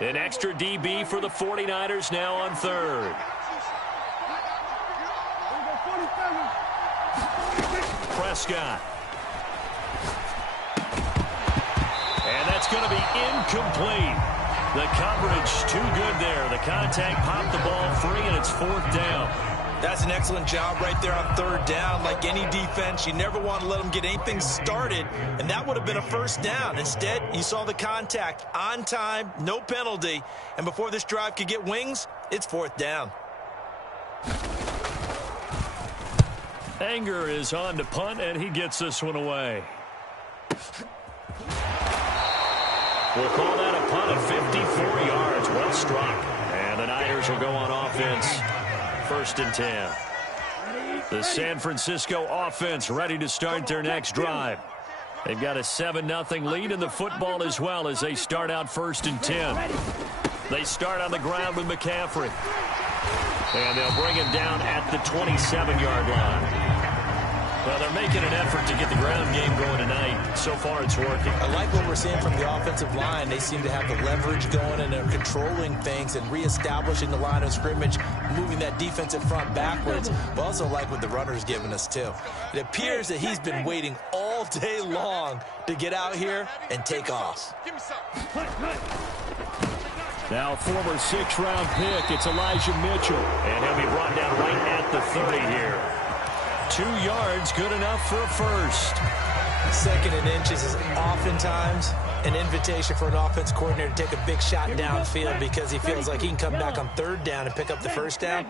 An extra DB for the 49ers now on third. Prescott. And that's going to be incomplete. The coverage too good there. The contact popped the ball free, and it's fourth down. That's an excellent job right there on third down. Like any defense, you never want to let them get anything started, and that would have been a first down. Instead, you saw the contact on time, no penalty, and before this drive could get wings, it's fourth down. Anger is on to punt, and he gets this one away. We'll call that a punt at 54 yards. Well struck. And the Niners will go on offense. First and 10. The San Francisco offense ready to start their next drive. They've got a 7-0 lead in the football as well as they start out first and 10. They start on the ground with McCaffrey. And they'll bring him down at the 27-yard line. Well, they're making an effort to get the ground game going tonight. So far, it's working. I like what we're seeing from the offensive line. They seem to have the leverage going, and they're controlling things and reestablishing the line of scrimmage, moving that defensive front backwards. But also like what the runner's giving us, too. It appears that he's been waiting all day long to get out here and take off. Now, former 6th-round pick, it's Elijah Mitchell. And he'll be brought down right at the 30 here. 2 yards, good enough for a first. Second and inches is oftentimes an invitation for an offense coordinator to take a big shot downfield because he feels like he can come back on third down and pick up the first down.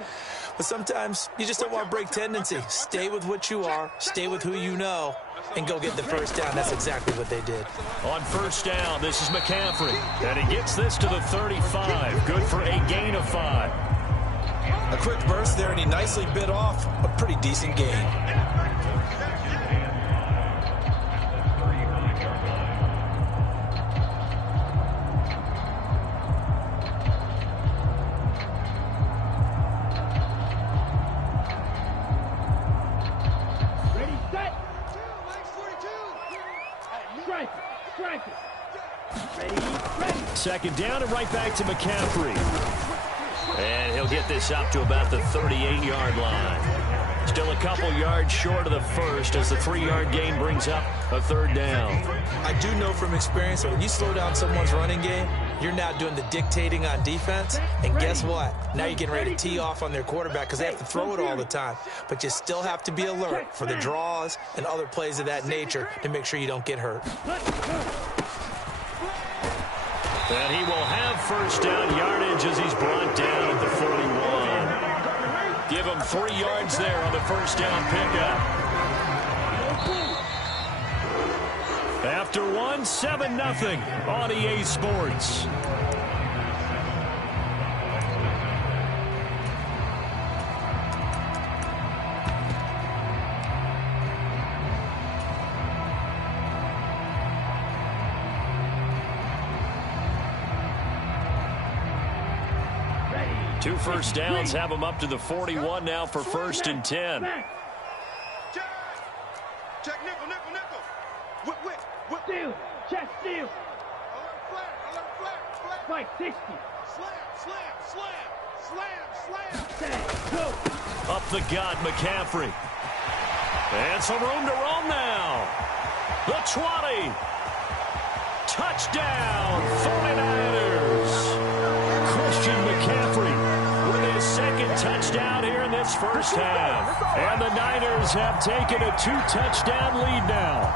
But sometimes you just don't want to break tendency. Stay with what you are, stay with who you know, and go get the first down. That's exactly what they did. On first down, this is McCaffrey. And he gets this to the 35. Good for a gain of 5. A quick burst there, and he nicely bit off a pretty decent gain. Ready, set. Strike it. Ready. Second down and right back to McCaffrey. And he'll get this up to about the 38-yard line. Still a couple yards short of the first as the 3-yard gain brings up a third down. I do know from experience that when you slow down someone's running game, you're now doing the dictating on defense. And guess what? Now you're getting ready to tee off on their quarterback because they have to throw it all the time. But you still have to be alert for the draws and other plays of that nature to make sure you don't get hurt. And he will have first down yardage as he's brought down at the 41. Give him 3 yards there on the first down pickup. After 7-0 on EA Sports. Two first downs have him up to the 41 now for first and 10. Check nickel. Whip. Steal. Check steal. Spike 60. Slam. Go. Up the gut, McCaffrey. And some room to roam now. The 20. Touchdown, 49ers. Christian McCaffrey with his second touchdown here in this first half. And the Niners have taken a 2-touchdown lead now.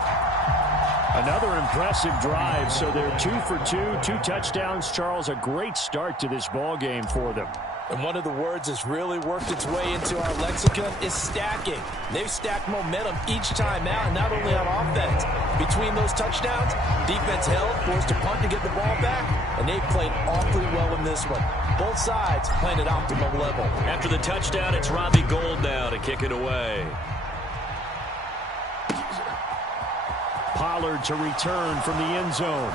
Another impressive drive, so they're 2 for 2 touchdowns. Charles, a great start to this ball game for them. And one of the words that's really worked its way into our lexicon is stacking. They've stacked momentum each time out, not only on offense. Between those touchdowns, defense held, forced to punt to get the ball back, and they've played awfully well in this one. Both sides playing at optimal level. After the touchdown, it's Robbie Gould now to kick it away. Pollard to return from the end zone.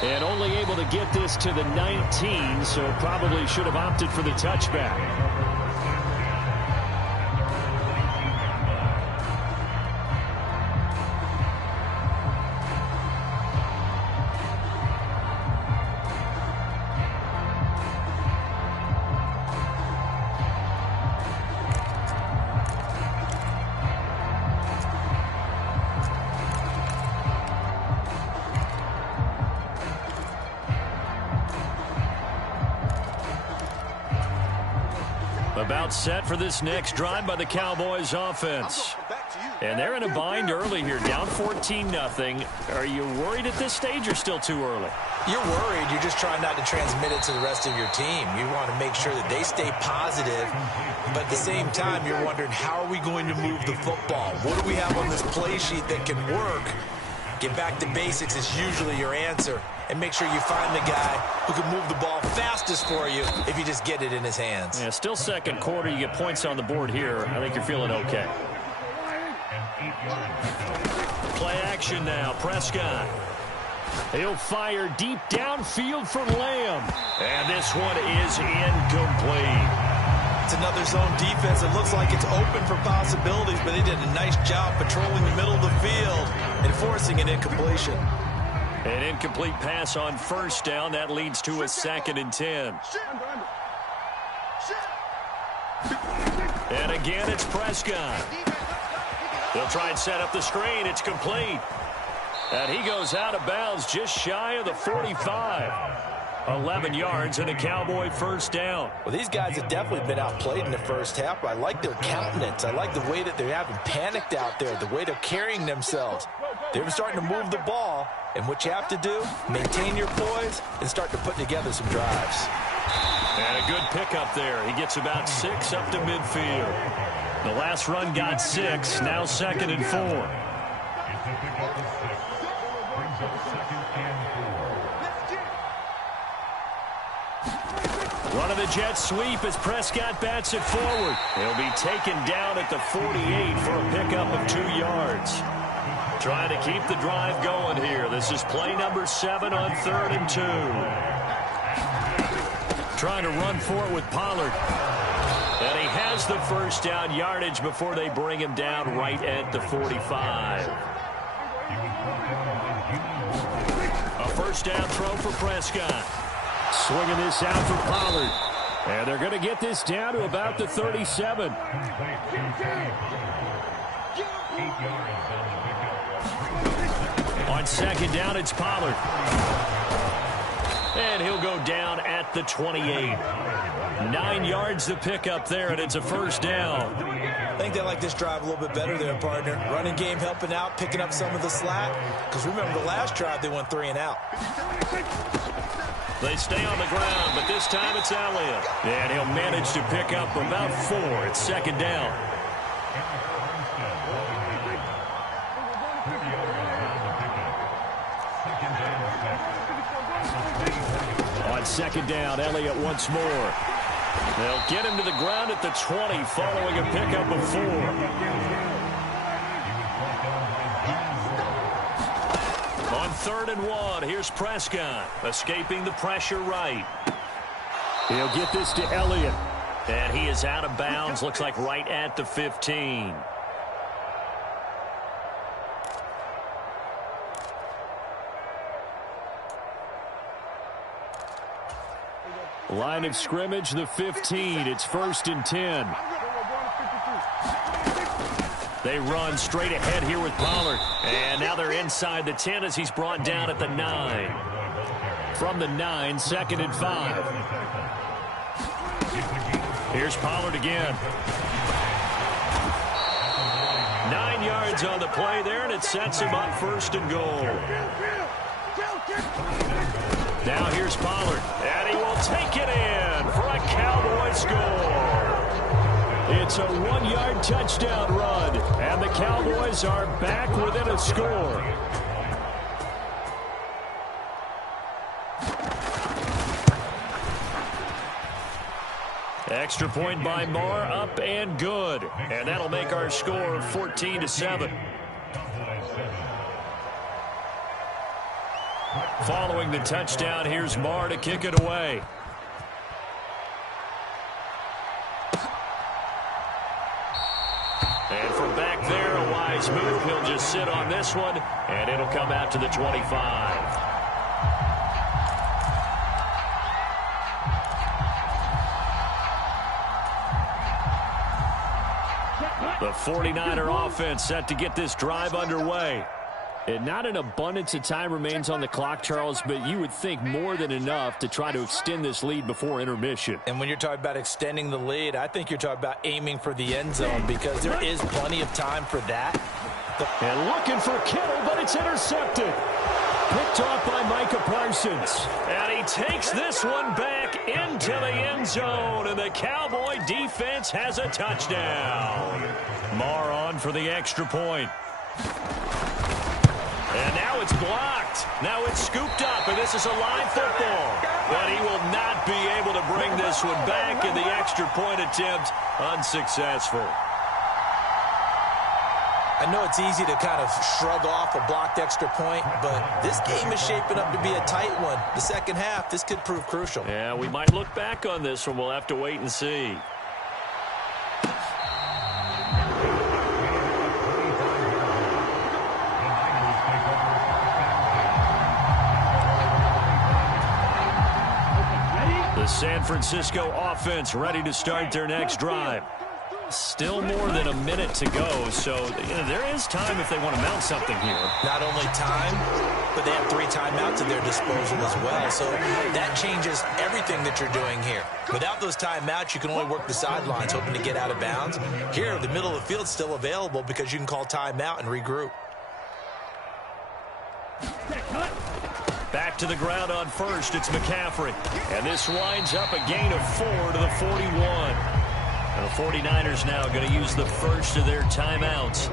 And only able to get this to the 19, so probably should have opted for the touchback. About set for this next drive by the Cowboys offense. And they're in a bind early here, down 14-0. Are you worried at this stage or still too early? You're worried. You're just trying not to transmit it to the rest of your team. You want to make sure that they stay positive, but at the same time, you're wondering, how are we going to move the football? What do we have on this play sheet that can work? Get back to basics is usually your answer, and make sure you find the guy who can move the ball fastest for you if you just get it in his hands. Yeah, still second quarter. You get points on the board here. I think you're feeling okay. Play action now. Prescott. He'll fire deep downfield for Lamb. And this one is incomplete. It's another zone defense. It looks like it's open for possibilities, but they did a nice job patrolling the middle of the field and forcing an incompletion. An incomplete pass on first down. That leads to a 2nd and 10. And again, it's Prescott. They'll try and set up the screen. It's complete. And he goes out of bounds just shy of the 45. 11 yards and a Cowboy first down. Well, these guys have definitely been outplayed in the first half, but I like their countenance. I like the way that they haven't panicked out there, the way they're carrying themselves. They're starting to move the ball, and what you have to do, maintain your poise and start to put together some drives. And a good pickup there. He gets about 6 up to midfield. The last run got 6, now 2nd and 4. One of the Jets sweep as Prescott bats it forward. He'll be taken down at the 48 for a pickup of 2 yards. Trying to keep the drive going here. This is play number 7 on 3rd and 2. Trying to run for it with Pollard. And he has the first down yardage before they bring him down right at the 45. A first down throw for Prescott. Swinging this out for Pollard. And they're going to get this down to about the 37. On 2nd down, it's Pollard. And he'll go down at the 28. 9 yards to pick up there, and it's a first down. I think they like this drive a little bit better there, partner. Running game helping out, picking up some of the slack. Because remember, the last drive, they went 3 and out. They stay on the ground, but this time it's Elliott. And he'll manage to pick up about 4. It's 2nd down. On 2nd down, Elliott once more. They'll get him to the ground at the 20 following a pickup of 4. On 3rd and 1, here's Prescott, escaping the pressure right. He'll get this to Elliott, and he is out of bounds, looks like right at the 15. Line of scrimmage, the 15. It's 1st and 10. They run straight ahead here with Pollard. And now they're inside the 10 as he's brought down at the 9. From the 9, 2nd and 5. Here's Pollard again. 9 yards on the play there, and it sets him up 1st and goal. Now here's Pollard, and he will take it in for a Cowboy score. It's a 1-yard touchdown run, and the Cowboys are back within a score. Extra point by Marr, up and good. And that'll make our score 14-7. Following the touchdown, here's Marr to kick it away. And from back there, a wise move. He'll just sit on this one, and it'll come out to the 25. The 49er offense set to get this drive underway. And not an abundance of time remains on the clock, Charles, but you would think more than enough to try to extend this lead before intermission. And when you're talking about extending the lead, I think you're talking about aiming for the end zone because there is plenty of time for that. And looking for Kittle, but it's intercepted. Picked off by Micah Parsons. And he takes this one back into the end zone, and the Cowboy defense has a touchdown. Marr on for the extra point. And now it's blocked. Now it's scooped up, and this is a live football. But he will not be able to bring this one back, and the extra point attempt unsuccessful. I know it's easy to kind of shrug off a blocked extra point, but this game is shaping up to be a tight one. The second half, this could prove crucial. Yeah, we might look back on this one. We'll have to wait and see. The San Francisco offense ready to start their next drive. Still more than a minute to go, so there is time if they want to mount something here. Not only time, but they have 3 timeouts at their disposal as well, so that changes everything that you're doing here. Without those timeouts, you can only work the sidelines, hoping to get out of bounds. Here, the middle of the field's still available because you can call timeout and regroup. Back to the ground on first, it's McCaffrey. And this winds up a gain of 4 to the 41. And the 49ers now going to use the first of their timeouts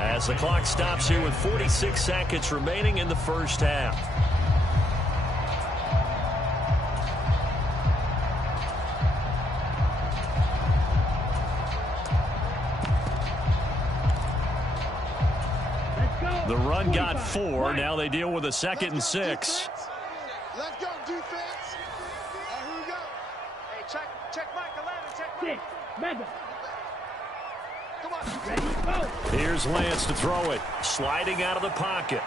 as the clock stops here with 46 seconds remaining in the first half. The run got 4. Now they deal with a 2nd and 6. Let's go, defense. Here we go. Hey, check Mike. Check Mike. Mega. Come on. Ready, go. Here's Lance to throw it. Sliding out of the pocket.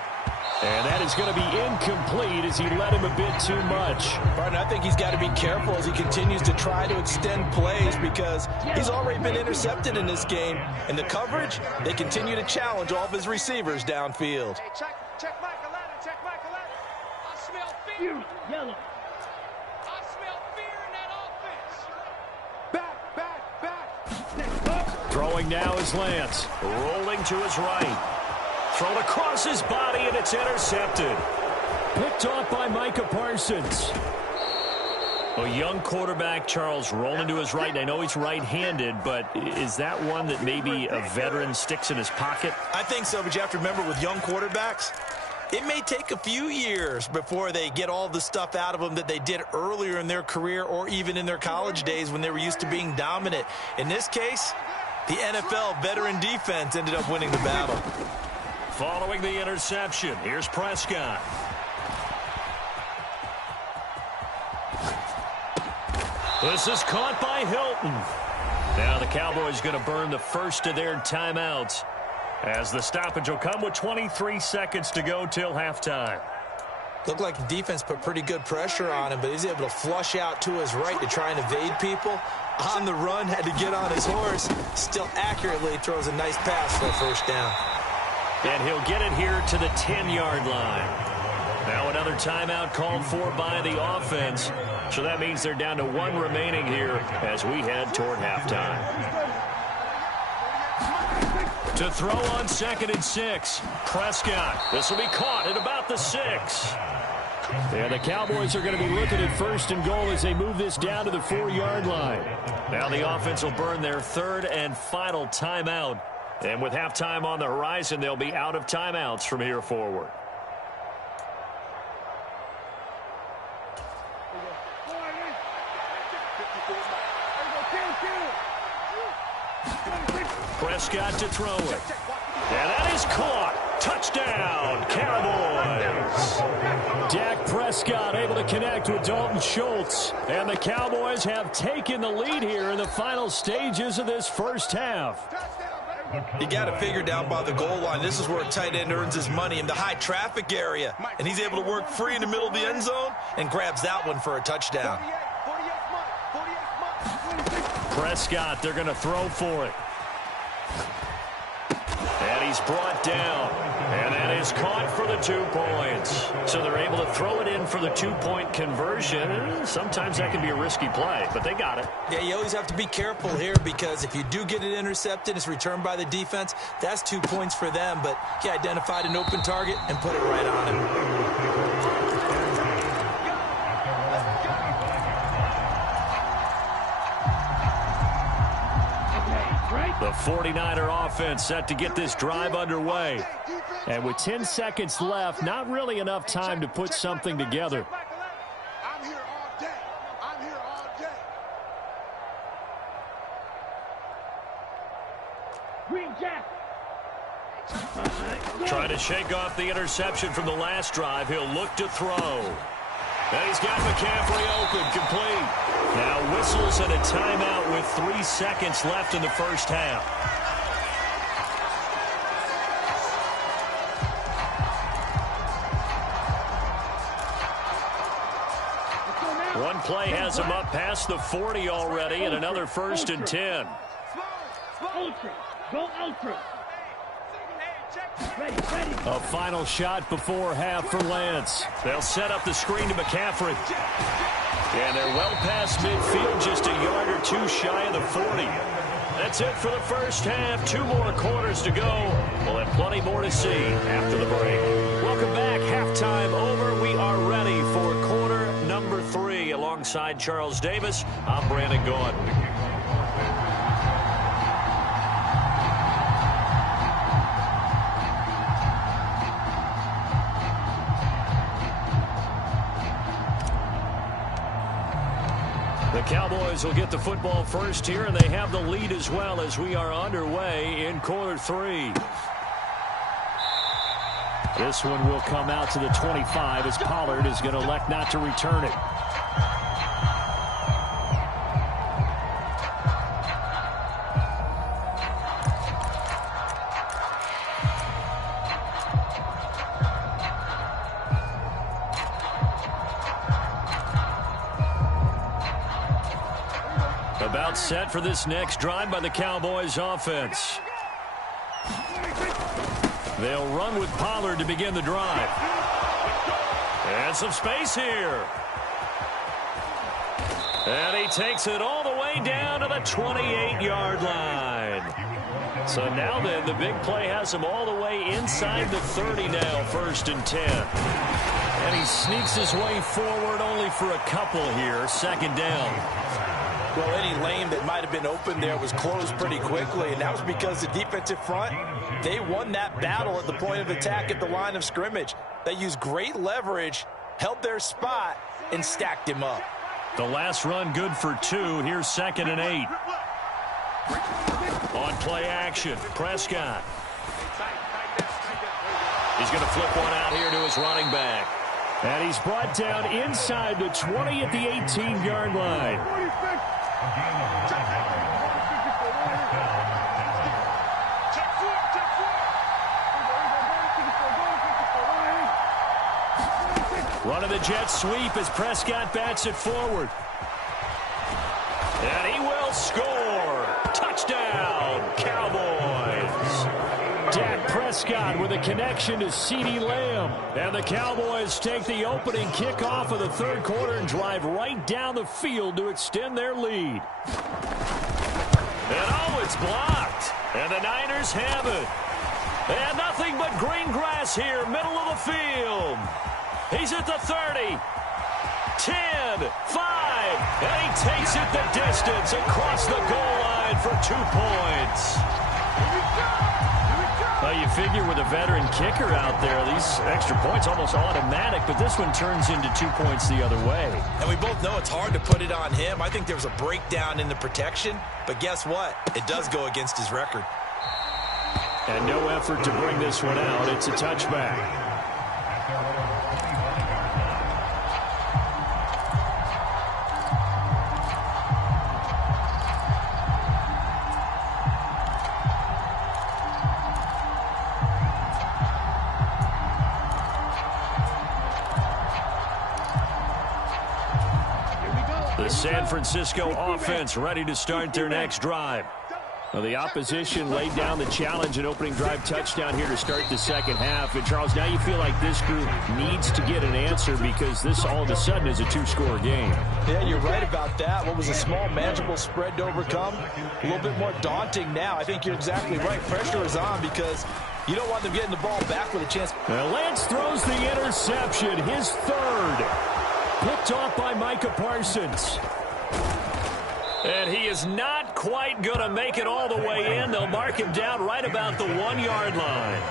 And that is going to be incomplete as he led him a bit too much. Partner, I think he's got to be careful as he continues to try to extend plays because he's already been intercepted in this game. And the coverage, they continue to challenge all of his receivers downfield. Hey, check Michael Allen. Check Michael Allen. I smell fear. Yellow. I smell fear in that offense. Back. Throwing now is Lance. Rolling to his right. Thrown across his body, and it's intercepted. Picked off by Micah Parsons. A young quarterback, Charles, rolling to his right. And I know he's right-handed, but is that one that maybe a veteran sticks in his pocket? I think so, but you have to remember with young quarterbacks, it may take a few years before they get all the stuff out of them that they did earlier in their career or even in their college days when they were used to being dominant. In this case, the NFL veteran defense ended up winning the battle. Following the interception, here's Prescott. This is caught by Hilton. Now the Cowboys going to burn the first of their timeouts as the stoppage will come with 23 seconds to go till halftime. Looked like the defense put pretty good pressure on him, but he's able to flush out to his right to try and evade people. On the run, had to get on his horse. Still accurately throws a nice pass for a first down. And he'll get it here to the 10-yard line. Now another timeout called for by the offense. So that means they're down to 1 remaining here as we head toward halftime. To throw on 2nd and 6. Prescott. This will be caught at about the 6. And the Cowboys are going to be looking at 1st and goal as they move this down to the 4-yard line. Now the offense will burn their 3rd and final timeout. And with halftime on the horizon, they'll be out of timeouts from here forward. Prescott to throw it. And that is caught. Touchdown, Cowboys. Dak Prescott able to connect with Dalton Schultz. And the Cowboys have taken the lead here in the final stages of this first half. You got to figure down by the goal line. This is where a tight end earns his money in the high traffic area. And he's able to work free in the middle of the end zone and grabs that one for a touchdown. Prescott, they're going to throw for it. And he's brought down. And that is caught for the 2 points. So they're able to throw it in for the 2-point conversion. Sometimes that can be a risky play, but they got it. Yeah, you always have to be careful here because if you do get it intercepted, it's returned by the defense. That's 2 points for them, but he identified an open target and put it right on him. The 49er offense set to get this drive underway. And with 10 seconds left, not really enough time to put something together. I'm here all day. I'm here all day. Green Jack. Trying to shake off the interception from the last drive. He'll look to throw. And he's got McCaffrey open, complete. Now whistles and a timeout with 3 seconds left in the first half. One play has him up past the 40 already, and another 1st and 10. Ultra. Go ultra. A final shot before half for Lance. They'll set up the screen to McCaffrey. And they're well past midfield, just a yard or 2 shy of the 40. That's it for the first half. 2 more quarters to go. We'll have plenty more to see after the break. Welcome back. Halftime over. We are ready for quarter number 3. Alongside Charles Davis, I'm Brandon Gaudin. The Cowboys will get the football first here, and they have the lead as well as we are underway in quarter 3. This one will come out to the 25 as Pollard is going to elect not to return it. About set for this next drive by the Cowboys offense. They'll run with Pollard to begin the drive. And some space here. And he takes it all the way down to the 28-yard line. So now then, the big play has him all the way inside the 30 now, 1st and 10. And he sneaks his way forward only for a couple here, 2nd down. Well, any lane that might have been open there was closed pretty quickly, and that was because the defensive front, they won that battle at the point of attack at the line of scrimmage. They used great leverage, held their spot, and stacked him up. The last run good for 2. Here's 2nd and 8. On play action, Prescott. He's going to flip one out here to his running back. And he's brought down inside the 20 at the 18-yard line. Running the jet sweep as Prescott bats it forward. And he will score. Touchdown, Cowboys. Dak Prescott with a connection to CeeDee Lamb. And the Cowboys take the opening kickoff of the 3rd quarter and drive right down the field to extend their lead. And oh, it's blocked. And the Niners have it. And nothing but green grass here, middle of the field. He's at the 30. 10, 5, and he takes it the distance across the goal line for 2 points. Well, you figure with a veteran kicker out there, these extra points almost automatic, but this one turns into 2 points the other way. And we both know it's hard to put it on him. I think there was a breakdown in the protection, but guess what? It does go against his record. And no effort to bring this one out. It's a touchback. The San Francisco offense ready to start their next drive. Well, the opposition laid down the challenge and opening drive touchdown here to start the second half. And, Charles, now you feel like this group needs to get an answer because this all of a sudden is a two-score game. Yeah, you're right about that. What was a small, manageable spread to overcome, a little bit more daunting now. I think you're exactly right. Pressure is on because you don't want them getting the ball back with a chance. Lance throws the interception, his third. Picked off by Micah Parsons. And he is not quite going to make it all the way in. They'll mark him down right about the 1-yard line.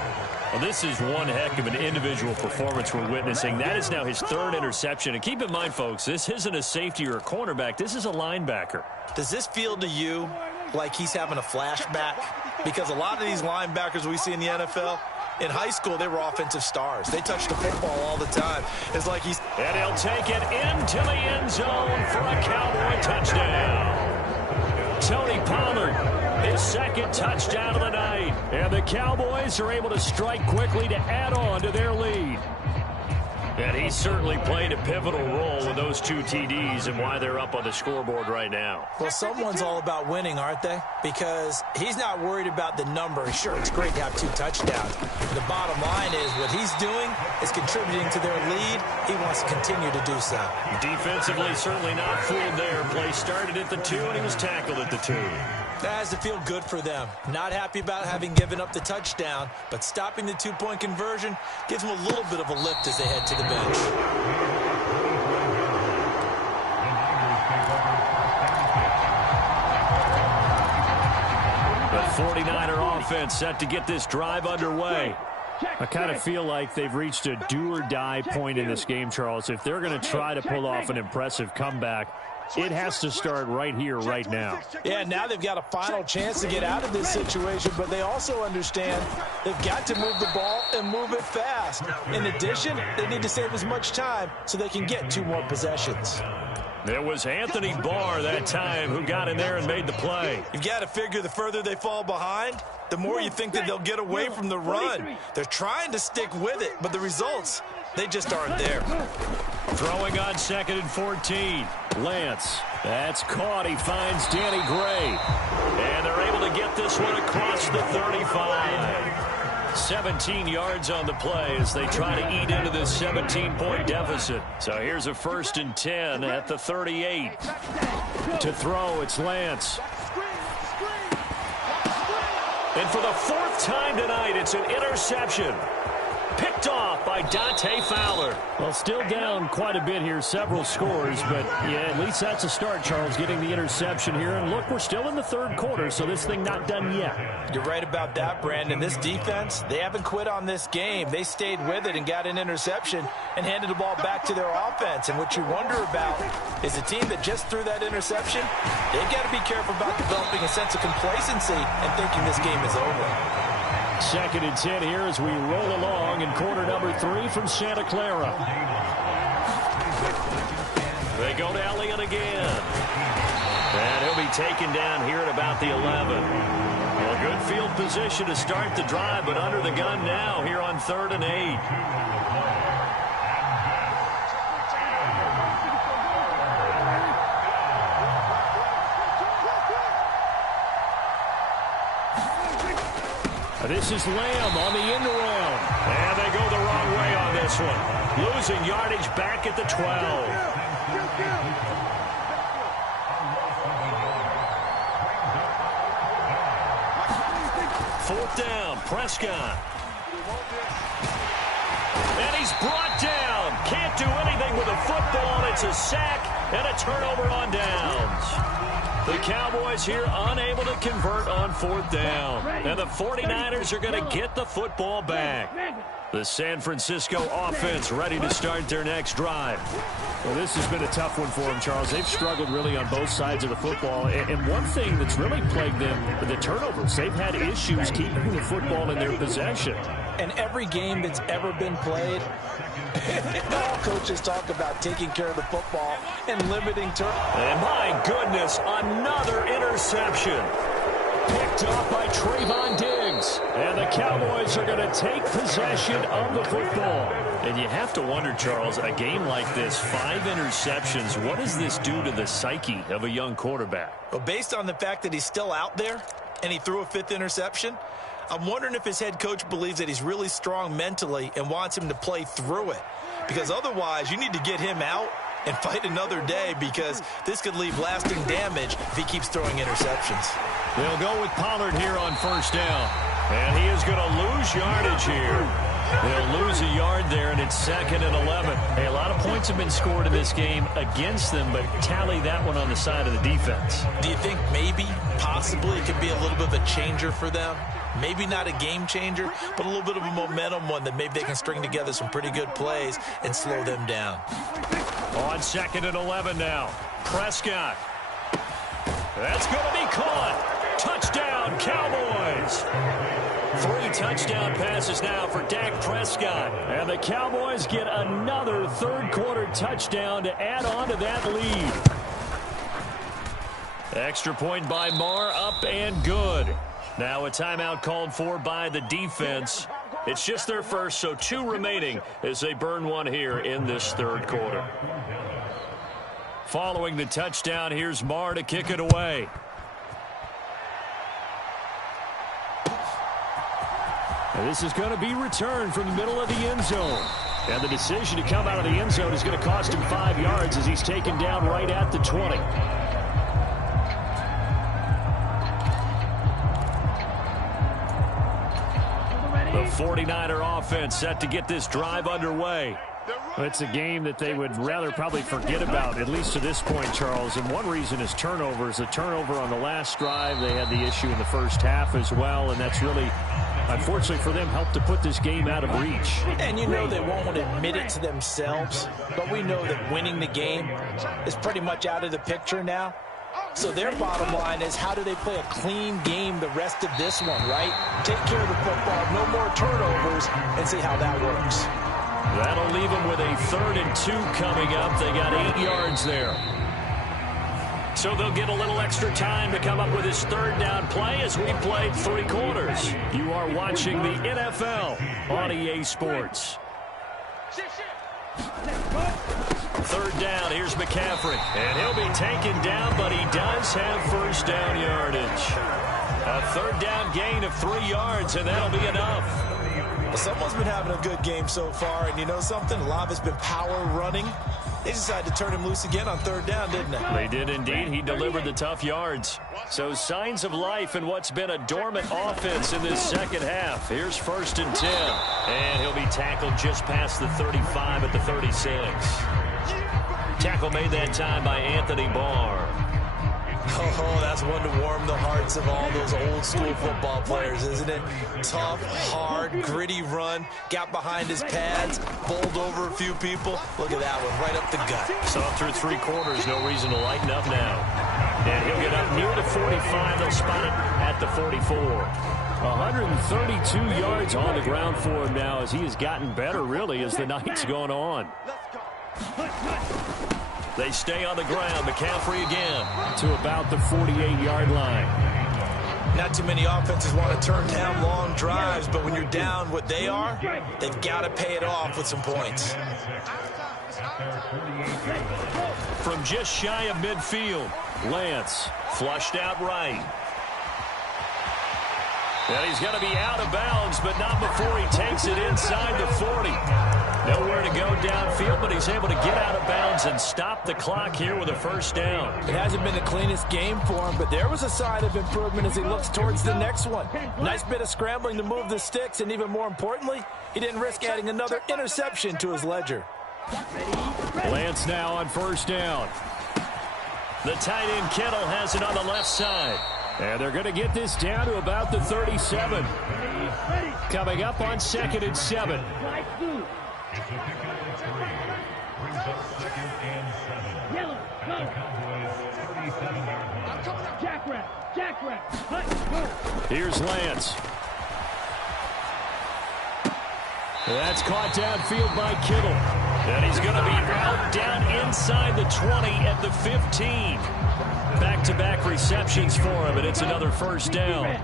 Well, this is one heck of an individual performance we're witnessing. That is now his third interception. And keep in mind, folks, this isn't a safety or a cornerback. This is a linebacker. Does this feel to you like he's having a flashback? Because a lot of these linebackers we see in the NFL, in high school, they were offensive stars. They touched the football all the time. It's like he's... And he'll take it into the end zone for a Cowboy touchdown. Tony Pollard, his second touchdown of the night. And the Cowboys are able to strike quickly to add on to their lead. And he certainly played a pivotal role with those 2 TDs and why they're up on the scoreboard right now. Well, someone's all about winning, aren't they? Because he's not worried about the number. Sure, it's great to have 2 touchdowns. The bottom line is what he's doing is contributing to their lead. He wants to continue to do so. Defensively, certainly not fooled there. Play started at the 2, and he was tackled at the 2. That has to feel good for them. Not happy about having given up the touchdown, but stopping the 2-point conversion gives them a little bit of a lift as they head to the bench. The 49er offense set to get this drive underway. I kind of feel like they've reached a do-or-die point in this game, Charles. If they're going to try to pull off an impressive comeback, it has to start right here, right now. Yeah, now they've got a final chance to get out of this situation, but they also understand they've got to move the ball and move it fast. In addition, they need to save as much time so they can get 2 more possessions. It was Anthony Barr that time who got in there and made the play. You've got to figure the further they fall behind, the more you think that they'll get away from the run. They're trying to stick with it, but the results, they just aren't there. Throwing on 2nd and 14. Lance, that's caught. He finds Danny Gray. And they're able to get this one across the 35. 17 yards on the play as they try to eat into this 17-point deficit. So here's a 1st and 10 at the 38. To throw, it's Lance. And for the 4th time tonight, it's an interception. Picked off by Dante Fowler. Well, still down quite a bit here, several scores, but yeah, at least that's a start, Charles, getting the interception here. And look, we're still in the 3rd quarter, so this thing not done yet. You're right about that, Brandon. This defense, they haven't quit on this game. They stayed with it and got an interception and handed the ball back to their offense. And what you wonder about is a team that just threw that interception, they've got to be careful about developing a sense of complacency and thinking this game is over. 2nd and 10 here as we roll along in quarter number 3 from Santa Clara. They go to Elliott again. And he'll be taken down here at about the 11. Well, good field position to start the drive, but under the gun now here on 3rd and 8. This is Lamb on the end around. And they go the wrong way on this one. Losing yardage back at the 12. Fourth down, Prescott. And he's brought down. Can't do anything with the football. It's a sack and a turnover on downs. The Cowboys here unable to convert on 4th down. And the 49ers are going to get the football back. The San Francisco offense ready to start their next drive. Well, this has been a tough one for them, Charles. They've struggled really on both sides of the football. And one thing that's really plagued them, the turnovers. They've had issues keeping the football in their possession. And every game that's ever been played, all coaches talk about taking care of the football and limiting turnovers. And my goodness, another interception. Picked off by Trayvon Diggs. And the Cowboys are going to take possession of the football. And you have to wonder, Charles, a game like this, 5 interceptions, what does this do to the psyche of a young quarterback? Well, based on the fact that he's still out there, and he threw a 5th interception. I'm wondering if his head coach believes that he's really strong mentally and wants him to play through it. Because otherwise, you need to get him out and fight another day, because this could leave lasting damage if he keeps throwing interceptions. They'll go with Pollard here on first down. And he is going to lose yardage here. They'll lose a yard there, and it's 2nd and 11. Hey, a lot of points have been scored in this game against them, but tally that one on the side of the defense. Do you think maybe, possibly, it could be a little bit of a changer for them? Maybe not a game changer, but a little bit of a momentum one that maybe they can string together some pretty good plays and slow them down. On 2nd and 11 now. Prescott. That's going to be caught. Touchdown, Cowboys. 3 touchdown passes now for Dak Prescott. And the Cowboys get another third-quarter touchdown to add on to that lead. Extra point by Marr, up and good. Now a timeout called for by the defense. It's just their first, so 2 remaining as they burn one here in this third quarter. Following the touchdown, here's Marr to kick it away. And this is going to be returned from the middle of the end zone. And the decision to come out of the end zone is going to cost him 5 yards as he's taken down right at the 20. The 49er offense set to get this drive underway. It's a game that they would rather probably forget about, at least to this point, Charles. And one reason is turnovers. A turnover on the last drive. They had the issue in the first half as well, and that's really, unfortunately for them, helped to put this game out of reach. And you know they won't admit it to themselves, but we know that winning the game is pretty much out of the picture now. So their bottom line is, how do they play a clean game the rest of this one, right? Take care of the football, no more turnovers, and see how that works. That'll leave them with a 3rd and 2 coming up. They got 8 yards there. So they'll get a little extra time to come up with this 3rd down play as we played 3 quarters. You are watching the NFL on EA Sports. 3rd down, here's McCaffrey. And he'll be taken down, but he does have first down yardage. A 3rd down gain of 3 yards, and that'll be enough. Well, someone's been having a good game so far, and you know something? A lot of it's been power running. They decided to turn him loose again on 3rd down, didn't they? They did indeed. He delivered the tough yards. So signs of life in what's been a dormant offense in this second half. Here's 1st and 10. And he'll be tackled just past the 35 at the 36. Tackle made that time by Anthony Barr. Oh, that's one to warm the hearts of all those old school football players, isn't it? Tough, hard, gritty run, got behind his pads, bowled over a few people. Look at that one, right up the gut. So through 3 quarters, no reason to lighten up now. And he'll get up near the 45. They'll spot it at the 44. 132 yards on the ground for him now as he has gotten better, really, as the night's gone on. They stay on the ground. McCaffrey again. To about the 48-yard line. Not too many offenses want to turn down long drives, but when you're down what they are, they've got to pay it off with some points. From just shy of midfield, Lance flushed out right. And he's going to be out of bounds, but not before he takes it inside the 40. Nowhere to go downfield, but he's able to get out of bounds and stop the clock here with a first down. It hasn't been the cleanest game for him, but there was a sign of improvement as he looks towards the next one. Nice bit of scrambling to move the sticks, and even more importantly, he didn't risk adding another interception to his ledger. Lance now on first down. The tight end Kittle has it on the left side. And they're going to get this down to about the 37. Coming up on 2nd and 7. Here's Lance. That's caught downfield by Kittle. And he's going to be out down inside the 20 at the 15. Back-to-back receptions for him, and it's another first down.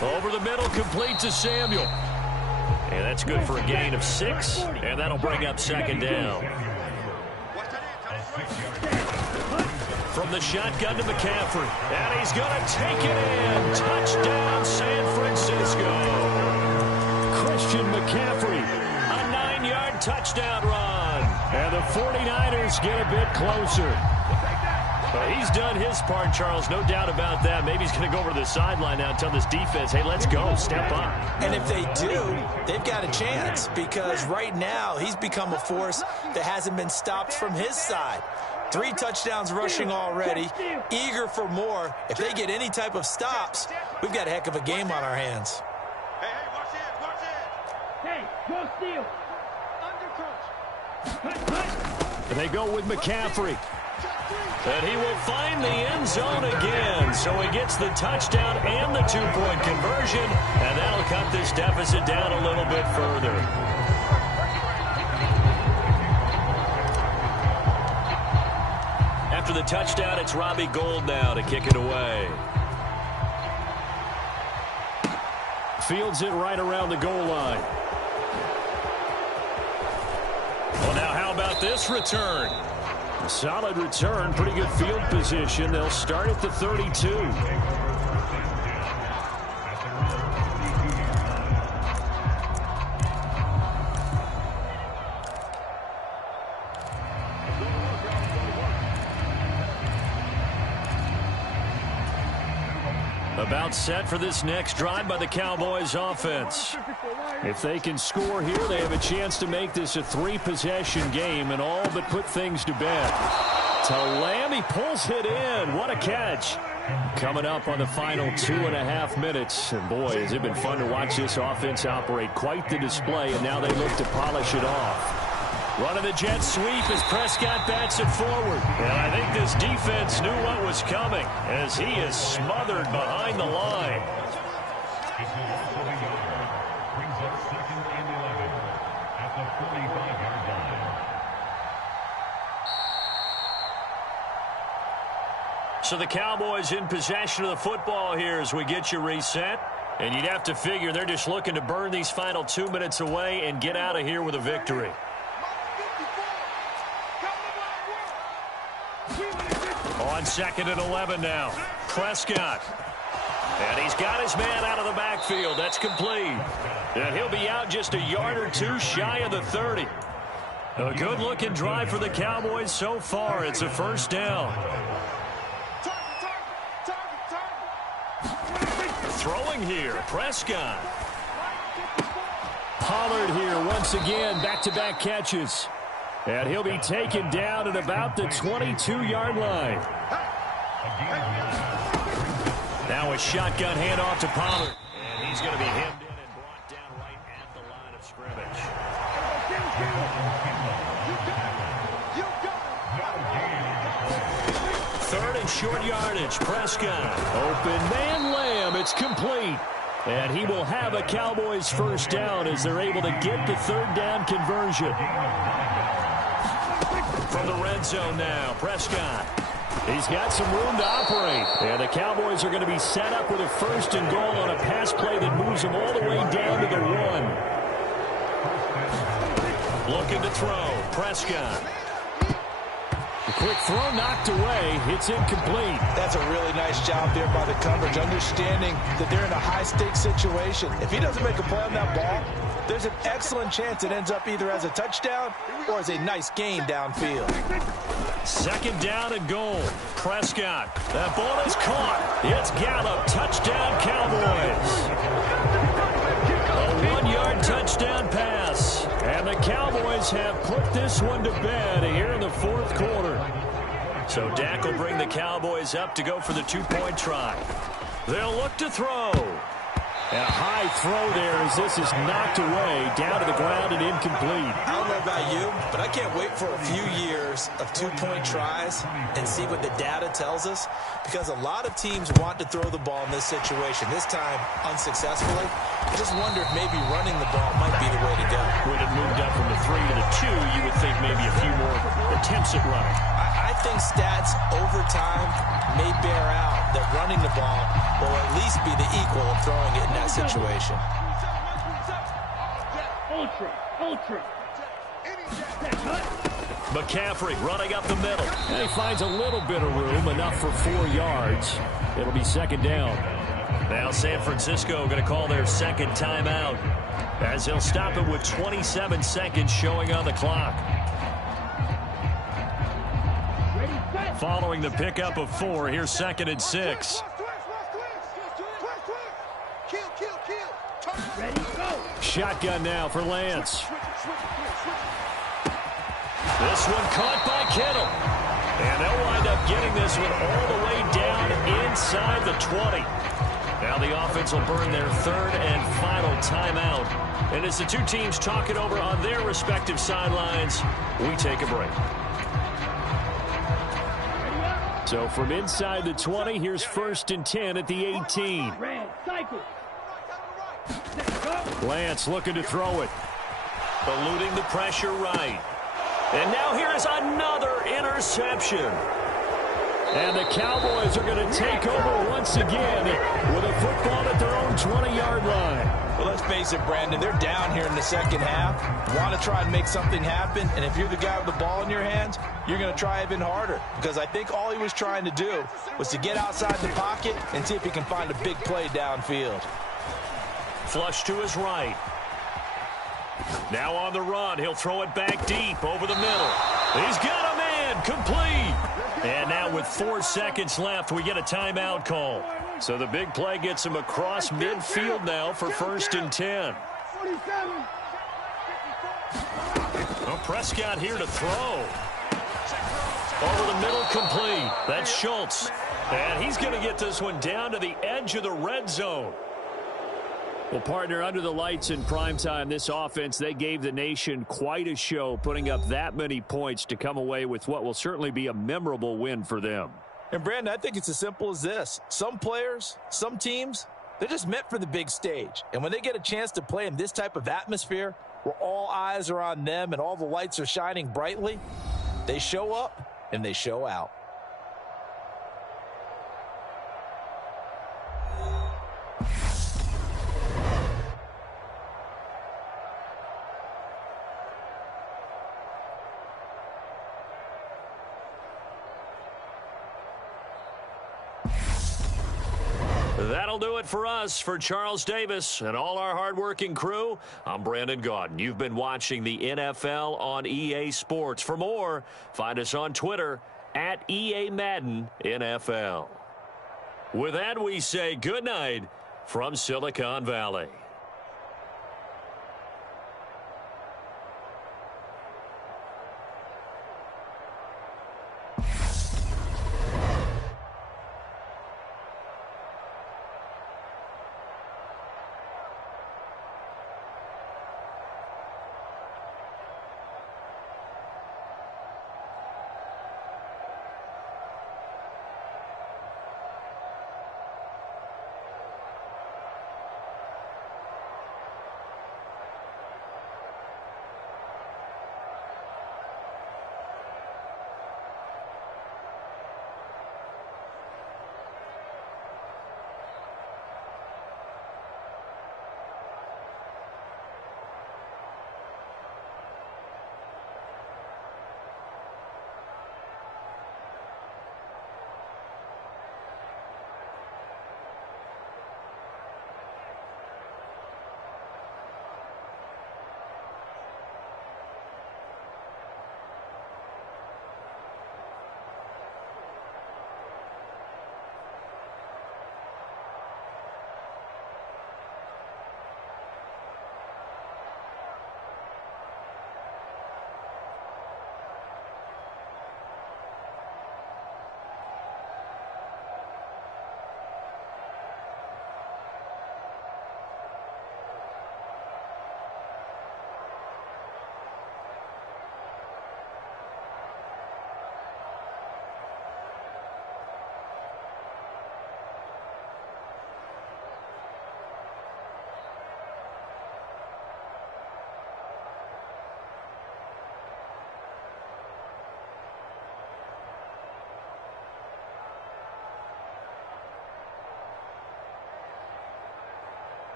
Over the middle, complete to Samuel. And that's good for a gain of 6, and that'll bring up 2nd down. From the shotgun to McCaffrey. And he's going to take it in. Touchdown, San Francisco. Christian McCaffrey. A 9-yard touchdown run. And the 49ers get a bit closer. Well, he's done his part, Charles. No doubt about that. Maybe he's going to go over to the sideline now and tell this defense, hey, let's go. Step up. And if they do, they've got a chance because right now he's become a force that hasn't been stopped from his side. 3 touchdowns rushing already, eager for more. If they get any type of stops, we've got a heck of a game on our hands. Hey, watch it. Hey, go steal. Under coach. They go with McCaffrey. And he will find the end zone again. So he gets the touchdown and the 2-point conversion. And that'll cut this deficit down a little bit further. After the touchdown, it's Robbie Gould now to kick it away. Fields it right around the goal line. Well, now how about this return? Solid return, pretty good field position. They'll start at the 32. About set for this next drive by the Cowboys offense. If they can score here, they have a chance to make this a 3-possession game and all but put things to bed. To Lamb, he pulls it in. What a catch. Coming up on the final 2.5 minutes. And boy, has it been fun to watch this offense operate. Quite the display, and now they look to polish it off. Running the jet sweep as Prescott bats it forward. And I think this defense knew what was coming as he is smothered behind the line. So the Cowboys in possession of the football here as we get you reset. And you'd have to figure they're just looking to burn these final 2 minutes away and get out of here with a victory. On 2nd and 11 now. Prescott. And he's got his man out of the backfield. That's complete. And he'll be out just a yard or two shy of the 30. A good-looking drive for the Cowboys so far. It's a first down. Throwing here, Prescott. Pollard here once again, back-to-back catches. And he'll be taken down at about the 22-yard line. Now a shotgun handoff to Pollard. And he's going to be hemmed in and brought down right at the line of scrimmage. Third and short yardage. Prescott. Open man Lamb. It's complete. And he will have a Cowboys first down as they're able to get the 3rd down conversion. From the red zone now, Prescott. He's got some room to operate. And the Cowboys are going to be set up with a 1st and goal on a pass play that moves them all the way down to the 1. Looking to throw, Prescott. The quick throw knocked away. It's incomplete. That's a really nice job there by the coverage, understanding that they're in a high-stakes situation. If he doesn't make a play on that ball, there's an excellent chance it ends up either as a touchdown or as a nice gain downfield. 2nd down and goal. Prescott. That ball is caught. It's Gallup. Touchdown, Cowboys. A 1-yard touchdown pass. And the Cowboys have put this one to bed here in the 4th quarter. So Dak will bring the Cowboys up to go for the 2-point try. They'll look to throw. And a high throw there as this is knocked away, down to the ground and incomplete. I don't know about you, but I can't wait for a few years of 2-point tries and see what the data tells us, because a lot of teams want to throw the ball in this situation, this time unsuccessfully. I just wonder if maybe running the ball might be the way to go. When it moved up from the 3 to the 2, you would think maybe a few more attempts at running. I think stats over time may bear out that running the ball will at least be the equal of throwing it in that situation. Ultra. McCaffrey running up the middle. And he finds a little bit of room, enough for 4 yards. It'll be second down. Now San Francisco going to call their second timeout, as he'll stop it with 27 seconds showing on the clock. Following the pickup of 4, here's 2nd and 6. Shotgun now for Lance. This one caught by Kittle. And they'll wind up getting this one all the way down inside the 20. Now the offense will burn their 3rd and final timeout. And as the two teams talk it over on their respective sidelines, we take a break. So from inside the 20, here's 1st and 10 at the 18. Lance looking to throw it. Eluding the pressure right. And now here is another interception. And the Cowboys are going to take over once again with a football at their own 20-yard line. Well, let's face it, Brandon, they're down here in the second half. Want to try and make something happen, and if you're the guy with the ball in your hands, you're going to try even harder, because I think all he was trying to do was to get outside the pocket and see if he can find a big play downfield. Flush to his right. Now on the run, he'll throw it back deep over the middle. He's got a man, complete. And now with 4 seconds left, we get a timeout call. So the big play gets him across midfield now for 1st and 10. Well, Prescott here to throw. Over the middle, complete. That's Schultz. And he's going to get this one down to the edge of the red zone. Well, partner, under the lights in primetime, this offense, they gave the nation quite a show, putting up that many points to come away with what will certainly be a memorable win for them. And, Brandon, I think it's as simple as this. Some players, some teams, they're just meant for the big stage. And when they get a chance to play in this type of atmosphere, where all eyes are on them and all the lights are shining brightly, they show up and they show out. That'll do it for us. For Charles Davis and all our hardworking crew, I'm Brandon Gaudin. You've been watching the NFL on EA Sports. For more, find us on Twitter at EA Madden NFL. With that, we say good night from Silicon Valley.